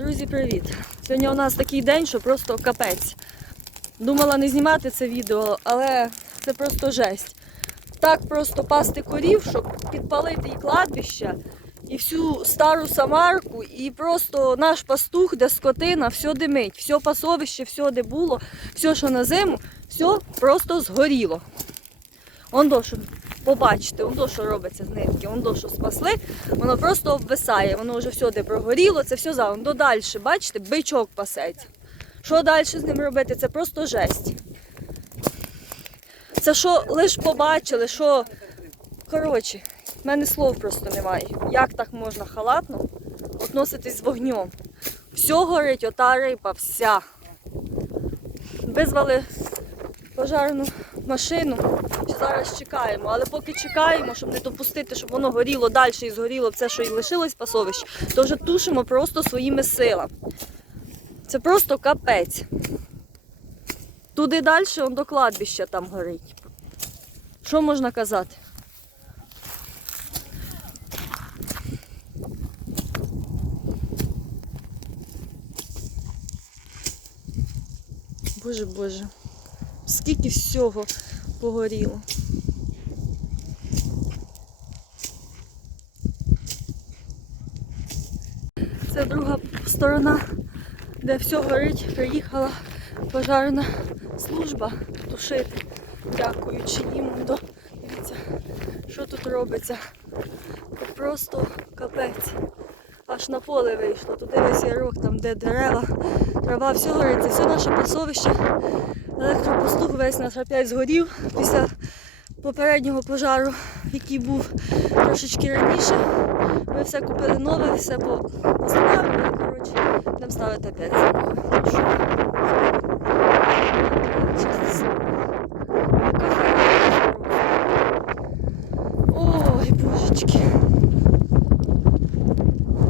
Друзі, привіт! Сьогодні у нас такий день, що просто капець. Думала не знімати це відео, але це просто жесть. Так просто пасти корів, щоб підпалити і кладбище, і всю стару Самарку, і просто наш пастух, де скотина, все димить, все пасовище, все де було, все, що на зиму, все просто згоріло. Он до що побачите, он до що робиться з нитки, он до що спасли, воно просто обвисає, воно вже всюди прогоріло, це все за до далі, бачите, бичок пасеться. Що далі з ним робити? Це просто жесть. Це що лише побачили, що. Коротше, в мене слов просто немає. Як так можна халатно относитись з вогнем? Все горить, ота риба, вся. Визвали пожарну машину. Зараз чекаємо, але поки чекаємо, щоб не допустити, щоб воно горіло далі і згоріло все, що і лишилось пасовище, то вже тушимо просто своїми силами. Це просто капець. Туди далі, он до кладбища там горить. Що можна казати? Боже Боже, скільки всього погоріло. Це друга сторона, де все горить, приїхала пожарна служба тушити. Дякуючи їм. До... Дивіться, що тут робиться. Просто капець. Аж на поле вийшло. Туди весь ярок, там де дерева, трава, все горить. Це все наше пасовище. Електропостух весь наш опять згорів після попереднього пожару, який був трошечки раніше. Ми все купили нове, все поставили, коротше, будемо ставити опять. Ну херня. Ой, божечки.